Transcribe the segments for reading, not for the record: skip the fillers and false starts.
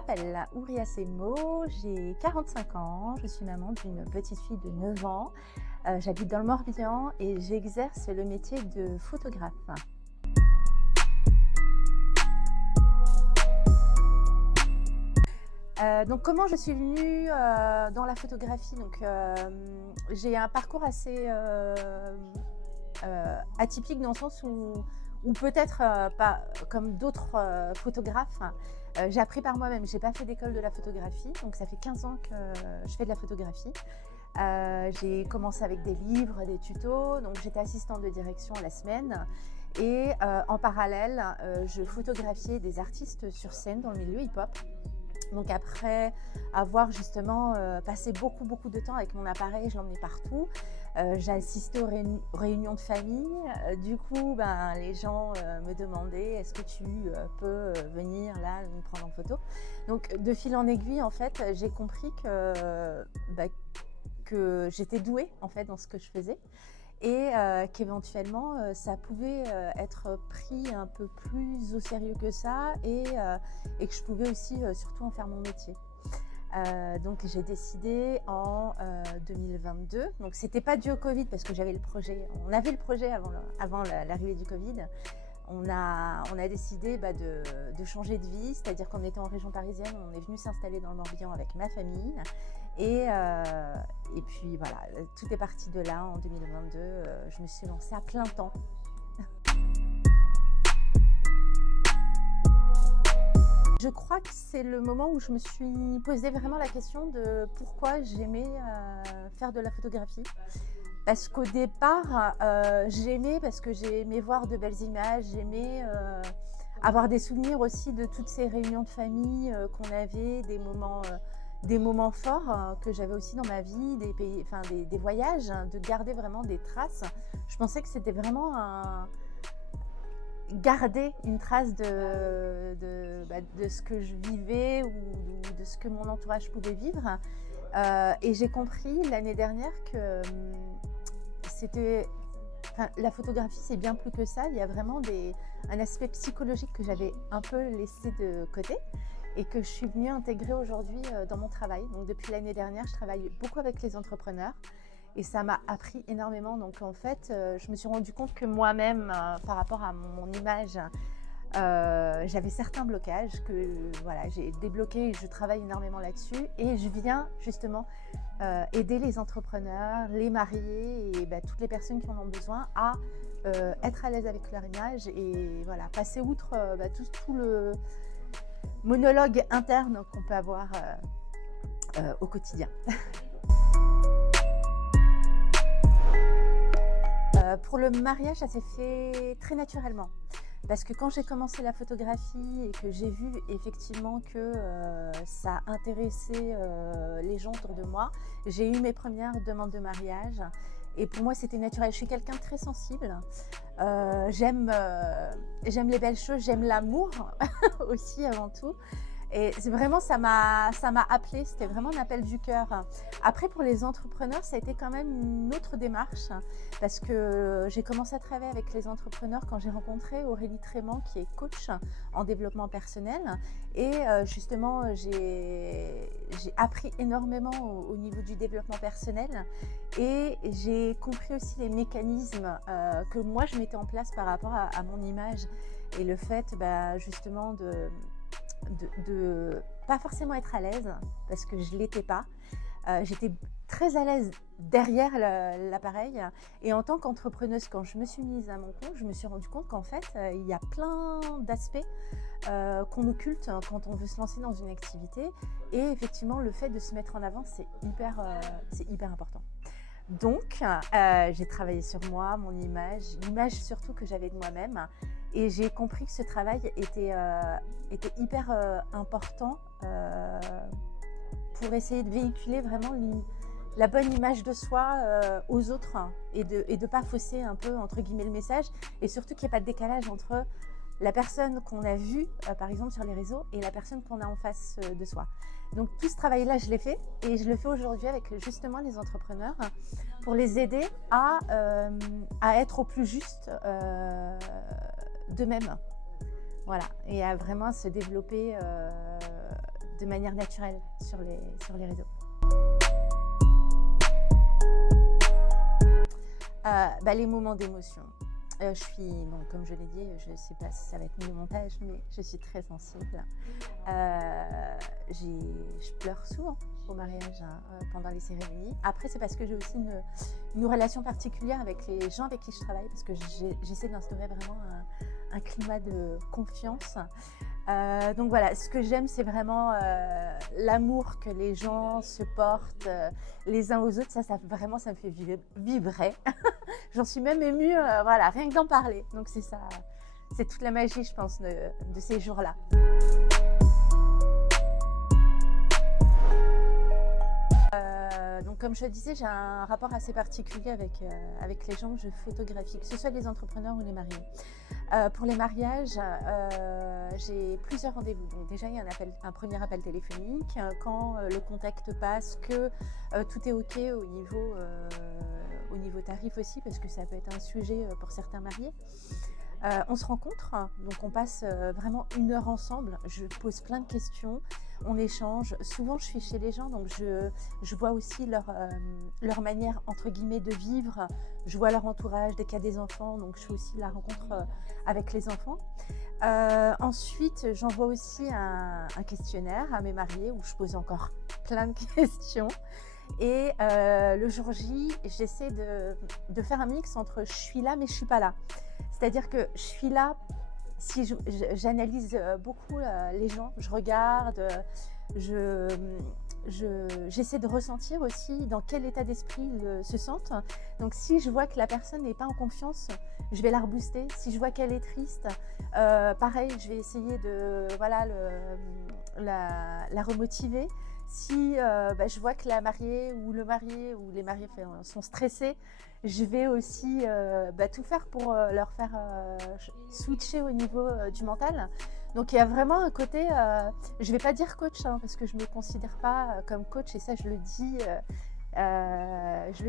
m'appelle Ouria Semo, j'ai 45 ans, je suis maman d'une petite fille de 9 ans. J'habite dans le Morbihan et j'exerce le métier de photographe. Donc comment je suis venue dans la photographie? J'ai un parcours assez atypique dans le sens où peut-être pas comme d'autres photographes. J'ai appris par moi-même, j'ai pas fait d'école de la photographie, donc ça fait 15 ans que je fais de la photographie. J'ai commencé avec des livres, des tutos, donc j'étais assistante de direction la semaine et en parallèle, je photographiais des artistes sur scène dans le milieu hip-hop. Donc après avoir justement passé beaucoup de temps avec mon appareil, je l'emmenais partout. J'ai assisté aux réunions de famille. Du coup, les gens me demandaient est-ce que tu peux venir là me prendre en photo. Donc de fil en aiguille, en fait, j'ai compris que j'étais douée en fait dans ce que je faisais et qu'éventuellement ça pouvait être pris un peu plus au sérieux que ça et que je pouvais aussi surtout en faire mon métier. Donc j'ai décidé en 2022, donc c'était pas dû au Covid parce que j'avais le projet, on avait le projet avant l'arrivée du Covid. On a décidé de changer de vie, c'est-à-dire qu'on était en région parisienne, on est venu s'installer dans le Morbihan avec ma famille. Et puis voilà, tout est parti de là en 2022. Je me suis lancée à plein temps. Je crois que c'est le moment où je me suis posé vraiment la question de pourquoi j'aimais faire de la photographie. Parce qu'au départ, j'aimais parce que j'aimais voir de belles images, j'aimais avoir des souvenirs aussi de toutes ces réunions de famille qu'on avait, des moments forts que j'avais aussi dans ma vie, des voyages, de garder vraiment des traces. Je pensais que c'était vraiment garder une trace de ce que je vivais ou de ce que mon entourage pouvait vivre. Et j'ai compris l'année dernière que la photographie, c'est bien plus que ça. Il y a vraiment un aspect psychologique que j'avais un peu laissé de côté et que je suis venue intégrer aujourd'hui dans mon travail. Donc depuis l'année dernière, je travaille beaucoup avec les entrepreneurs et ça m'a appris énormément. Donc en fait, je me suis rendu compte que moi-même, par rapport à mon image, j'avais certains blocages que voilà, j'ai débloqués et je travaille énormément là-dessus. Et je viens justement aider les entrepreneurs, les mariés et toutes les personnes qui en ont besoin à être à l'aise avec leur image et voilà, passer outre tout le monologue interne qu'on peut avoir au quotidien. Pour le mariage, ça s'est fait très naturellement. Parce que quand j'ai commencé la photographie et que j'ai vu effectivement que ça intéressait les gens autour de moi, j'ai eu mes premières demandes de mariage. Et pour moi, c'était naturel. Je suis quelqu'un de très sensible. J'aime les belles choses, j'aime l'amour aussi avant tout. Et vraiment, ça m'a appelé, c'était vraiment un appel du cœur. Après, pour les entrepreneurs, ça a été quand même une autre démarche parce que j'ai commencé à travailler avec les entrepreneurs quand j'ai rencontré Aurélie Trément, qui est coach en développement personnel. Et justement, j'ai appris énormément au niveau du développement personnel et j'ai compris aussi les mécanismes que moi, je mettais en place par rapport à mon image et le fait justement de pas forcément être à l'aise parce que je l'étais pas. J'étais très à l'aise derrière l'appareil et en tant qu'entrepreneuse, quand je me suis mise à mon compte, je me suis rendu compte qu'en fait il y a plein d'aspects qu'on occulte quand on veut se lancer dans une activité et effectivement le fait de se mettre en avant c'est hyper important. Donc j'ai travaillé sur moi, mon image, l'image surtout que j'avais de moi-même. Et j'ai compris que ce travail était hyper important pour essayer de véhiculer vraiment la bonne image de soi aux autres et de pas fausser un peu entre guillemets le message et surtout qu'il n'y ait pas de décalage entre la personne qu'on a vue par exemple sur les réseaux et la personne qu'on a en face de soi. Donc tout ce travail-là, je l'ai fait et je le fais aujourd'hui avec justement les entrepreneurs pour les aider à être au plus juste d'eux-mêmes. Voilà, et à vraiment se développer de manière naturelle sur les réseaux. Les moments d'émotion. Bon, comme je l'ai dit, je ne sais pas si ça va être mis au montage, mais je suis très sensible. Je pleure souvent au mariage, pendant les cérémonies. Après, c'est parce que j'ai aussi une relation particulière avec les gens avec qui je travaille, parce que j'essaie d'instaurer vraiment un climat de confiance. Donc voilà, ce que j'aime, c'est vraiment l'amour que les gens se portent les uns aux autres. Ça vraiment, ça me fait vibrer. J'en suis même émue, voilà, rien que d'en parler. Donc c'est ça, c'est toute la magie, je pense, de ces jours-là. Donc comme je le disais, j'ai un rapport assez particulier avec les gens que je photographie, que ce soit les entrepreneurs ou les mariés. Pour les mariages, j'ai plusieurs rendez-vous. Donc déjà, il y a un premier appel téléphonique. Quand le contact passe, que tout est OK au niveau tarif aussi, parce que ça peut être un sujet pour certains mariés. On se rencontre, donc on passe vraiment 1 heure ensemble. Je pose plein de questions, on échange. Souvent, je suis chez les gens, donc je vois aussi leur manière, entre guillemets, de vivre. Je vois leur entourage, dès qu'il y a des enfants, donc je fais aussi la rencontre avec les enfants. Ensuite, j'envoie aussi un questionnaire à mes mariés où je pose encore plein de questions. Et le jour J, j'essaie de faire un mix entre je suis là mais je suis pas là. C'est-à-dire que je suis là, si j'analyse beaucoup les gens, je regarde, j'essaie de ressentir aussi dans quel état d'esprit ils se sentent. Donc si je vois que la personne n'est pas en confiance, je vais la rebooster. Si je vois qu'elle est triste, pareil, je vais essayer de la remotiver. Si je vois que la mariée ou le marié ou les mariés sont stressés, je vais aussi tout faire pour leur faire switcher au niveau du mental. Donc il y a vraiment un côté, je ne vais pas dire coach, parce que je ne me considère pas comme coach, et ça je le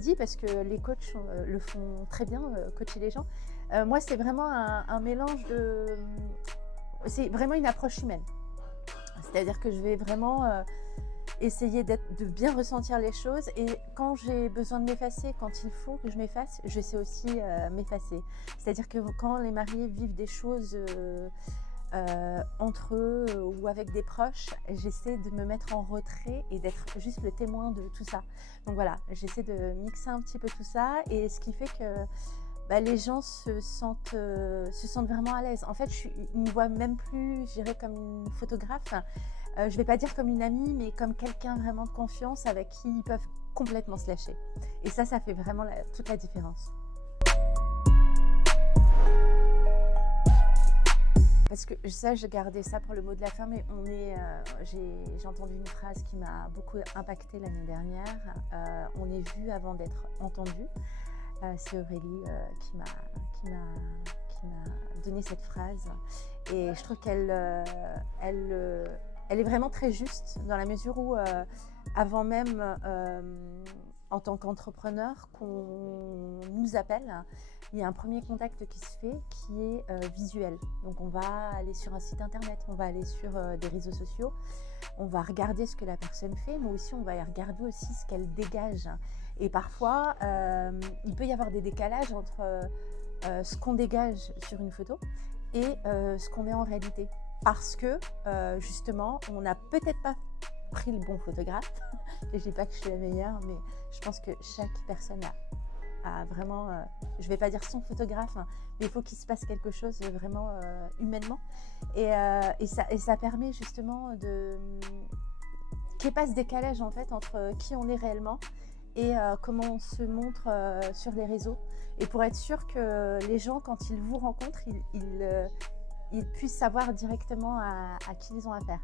dis parce que les coachs le font très bien, coacher les gens. Moi c'est vraiment un mélange c'est vraiment une approche humaine. C'est-à-dire que je vais vraiment essayer de bien ressentir les choses, et quand j'ai besoin de m'effacer, quand il faut que je m'efface, je sais aussi m'effacer. C'est-à-dire que quand les mariés vivent des choses entre eux ou avec des proches, j'essaie de me mettre en retrait et d'être juste le témoin de tout ça. Donc voilà, j'essaie de mixer un petit peu tout ça, et ce qui fait que les gens se sentent vraiment à l'aise. En fait, ils me voient même plus, je dirais, comme une photographe. Je ne vais pas dire comme une amie, mais comme quelqu'un vraiment de confiance avec qui ils peuvent complètement se lâcher. Et ça fait vraiment toute la différence. Parce que ça, j'ai gardé ça pour le mot de la fin, mais j'ai entendu une phrase qui m'a beaucoup impactée l'année dernière. On est vu avant d'être entendu. C'est Aurélie qui m'a donné cette phrase. Et je trouve qu'elle est vraiment très juste, dans la mesure où, avant même, en tant qu'entrepreneur, qu'on nous appelle, il y a un premier contact qui se fait qui est visuel. Donc on va aller sur un site internet, on va aller sur des réseaux sociaux, on va regarder ce que la personne fait, mais aussi on va regarder aussi ce qu'elle dégage. Et parfois, il peut y avoir des décalages entre ce qu'on dégage sur une photo et ce qu'on est en réalité. Parce que justement, on n'a peut-être pas pris le bon photographe. Je ne dis pas que je suis la meilleure, mais je pense que chaque personne a vraiment, je ne vais pas dire son photographe, mais il faut qu'il se passe quelque chose vraiment humainement. Et ça permet justement qu'il n'y ait pas ce décalage en fait entre qui on est réellement et comment on se montre sur les réseaux. Et pour être sûr que les gens, quand ils vous rencontrent, ils puissent savoir directement à qui ils ont affaire.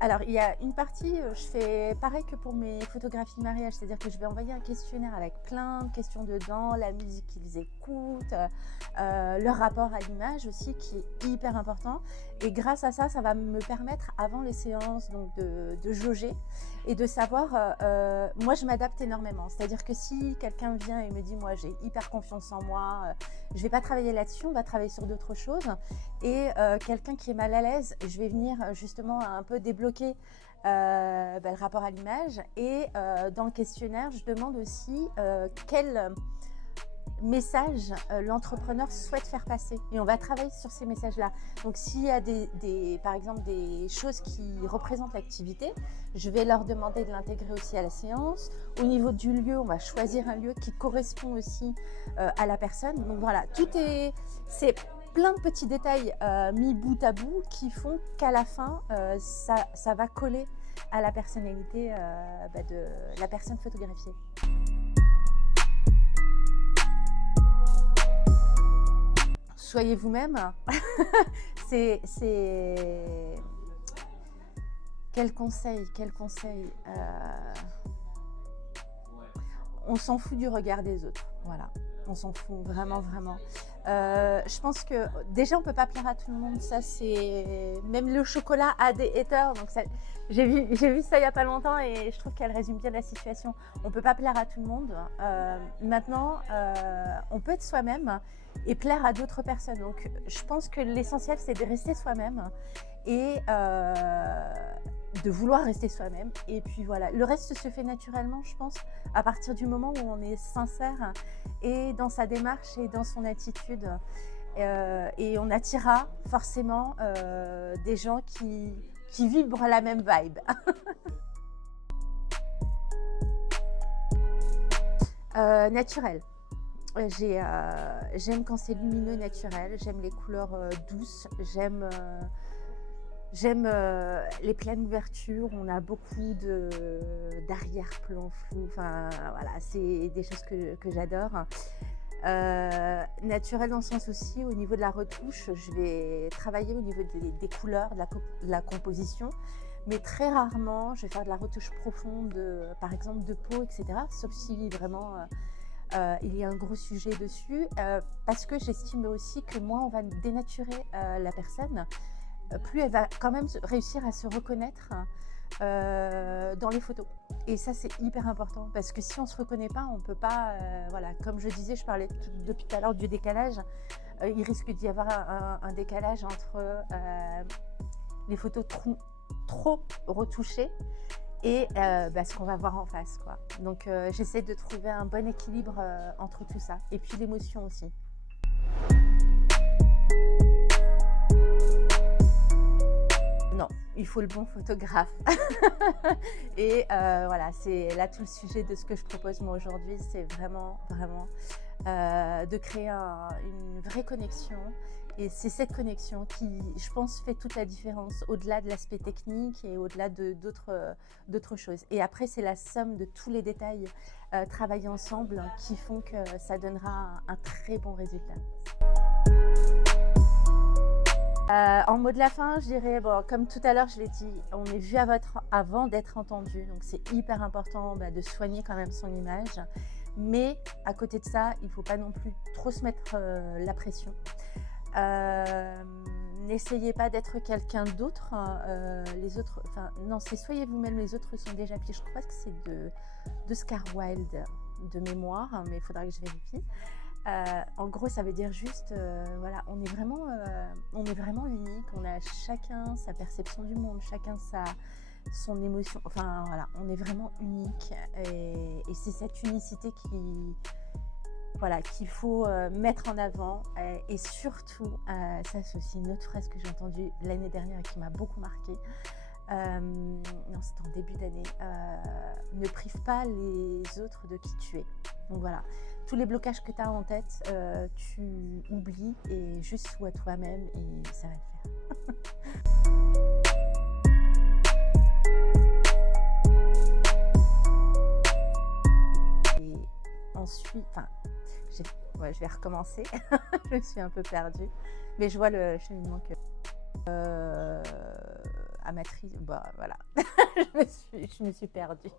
Alors, il y a une partie, je fais pareil que pour mes photographies de mariage, c'est-à-dire que je vais envoyer un questionnaire avec plein de questions dedans, la musique qu'ils écoutent, leur rapport à l'image aussi, qui est hyper important. Et grâce à ça, ça va me permettre, avant les séances, donc de jauger et de savoir, moi je m'adapte énormément. C'est-à-dire que si quelqu'un vient et me dit, moi j'ai hyper confiance en moi, je ne vais pas travailler là-dessus, on va travailler sur d'autres choses. Et quelqu'un qui est mal à l'aise, je vais venir justement un peu débloquer le rapport à l'image. Et dans le questionnaire, je demande aussi quel message l'entrepreneur souhaite faire passer. Et on va travailler sur ces messages-là. Donc s'il y a par exemple des choses qui représentent l'activité, je vais leur demander de l'intégrer aussi à la séance. Au niveau du lieu, on va choisir un lieu qui correspond aussi à la personne. Donc voilà, c'est plein de petits détails mis bout à bout qui font qu'à la fin, ça va coller à la personnalité de la personne photographiée. Soyez vous-même. Quel conseil. On s'en fout du regard des autres. Voilà, on s'en fout vraiment. Je pense que déjà on peut pas plaire à tout le monde. Ça, c'est même le chocolat a des haters. Donc j'ai vu ça il y a pas longtemps et je trouve qu'elle résume bien la situation. On peut pas plaire à tout le monde. Maintenant, on peut être soi-même et plaire à d'autres personnes. Donc je pense que l'essentiel c'est de rester soi-même et de vouloir rester soi-même. Et puis voilà, le reste se fait naturellement, je pense, à partir du moment où on est sincère et dans sa démarche et dans son attitude. Et on attirera forcément des gens qui vibrent la même vibe. Naturel. J'aime quand c'est lumineux, naturel. J'aime les couleurs douces. J'aime les pleines ouvertures. On a beaucoup d'arrière-plan flou. Enfin, voilà, c'est des choses que j'adore. Naturel dans le sens aussi, au niveau de la retouche, je vais travailler au niveau des couleurs, de la composition. Mais très rarement, je vais faire de la retouche profonde, par exemple de peau, etc. Sauf si vraiment il y a un gros sujet dessus. Parce que j'estime aussi que moins on va dénaturer la personne, plus elle va quand même réussir à se reconnaître dans les photos. Et ça, c'est hyper important parce que si on ne se reconnaît pas, on ne peut pas, voilà, comme je disais, je parlais depuis tout à l'heure du décalage. Il risque d'y avoir un décalage entre les photos trop retouchées et ce qu'on va voir en face, quoi. Donc j'essaie de trouver un bon équilibre entre tout ça et puis l'émotion aussi. Non, il faut le bon photographe. Et voilà, c'est là tout le sujet de ce que je propose moi aujourd'hui, c'est vraiment de créer une vraie connexion. Et c'est cette connexion qui, je pense, fait toute la différence au-delà de l'aspect technique et au-delà d'autres choses. Et après, c'est la somme de tous les détails travaillés ensemble qui font que ça donnera un très bon résultat. En mot de la fin, je dirais, bon, comme tout à l'heure, je l'ai dit, on est vu avant d'être entendu. Donc, c'est hyper important de soigner quand même son image. Mais à côté de ça, il ne faut pas non plus trop se mettre la pression. N'essayez pas d'être quelqu'un d'autre. Les autres, enfin, non, c'est soyez vous-même, les autres sont déjà pris. Je crois que c'est d'Oscar Wilde de mémoire, mais il faudra que je vérifie. En gros, ça veut dire juste, voilà, on est vraiment unique, on a chacun sa perception du monde, chacun son émotion, enfin voilà, on est vraiment unique et c'est cette unicité qu'il faut mettre en avant et surtout, ça c'est aussi une autre phrase que j'ai entendue l'année dernière et qui m'a beaucoup marquée. Non, c'était en début d'année. Ne prive pas les autres de qui tu es. Donc voilà, tous les blocages que tu as en tête, tu oublies et juste sois toi-même et ça va le faire. Et ensuite, je vais recommencer. Je me suis un peu perdue, mais je vois le cheminement que amatrice, voilà. je me suis perdue.